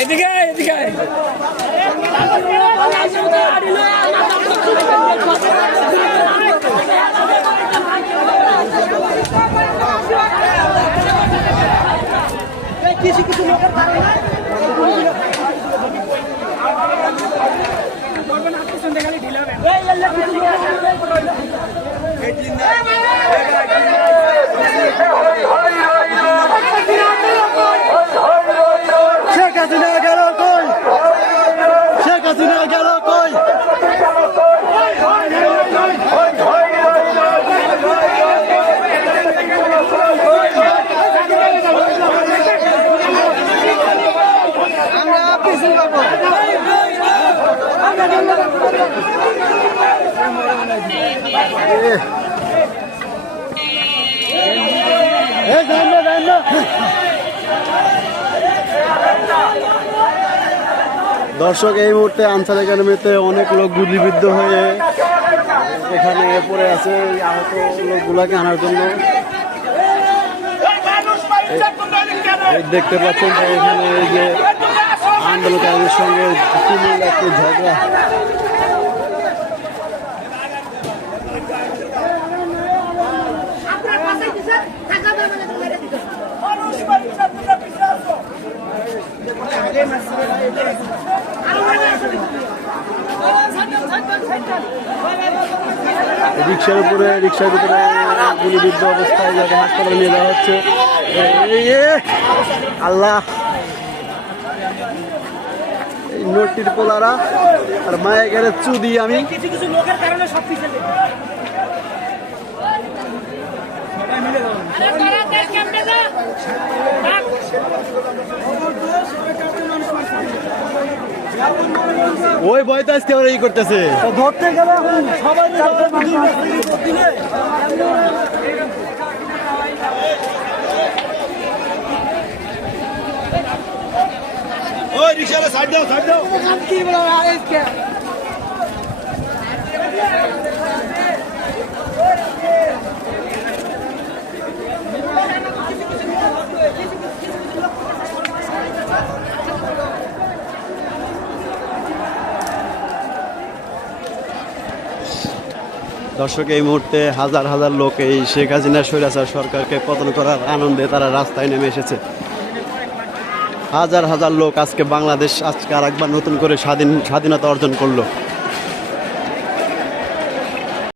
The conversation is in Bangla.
এদিকে এদিকে কিছু কিছু লোকের কারণে এই এল্লা কিছু লোকের কারণে শেখ হাসিনা গেল কই শেখ হাসিনা গেল কই এ যান না যান না দর্শক, এই মুহূর্তে আনসার একাডেমিতে অনেক লোক গুলিবিদ্ধ হয়ে এখানে পড়ে আছে। আহত লোকগুলাকে আনার জন্য দেখতে পাচ্ছেন যে এখানে এই যে আন্দোলনকারীদের সঙ্গে তুমুল একটি ঝগড়া। রিক্সার উপরে রিক্সার ভিতরে গুলিবিদ্ধ অবস্থায় যাকে হাসপাতালে নিয়ে যাওয়া হচ্ছে। আল্লাহ। নোটটির পোলারা আর মায়ের গেলে চুদি আমি। কিছু কিছু লোকের কারণে সব পিছিয়ে ওই বয়তে আজকে ওরা ই করতেছে। ধরতে গেলে সবাই রিক্সাটা সাইড দাও সাইড দাও কি বলা আজকে দর্শক, এই মুহূর্তে হাজার হাজার লোক এই শেখ হাসিনা স্বৈরাচার সরকারকে পতন করার আনন্দে তারা রাস্তায় নেমে এসেছে। হাজার হাজার লোক আজকে বাংলাদেশ আজকে আর একবার নতুন করে স্বাধীন স্বাধীনতা অর্জন করল।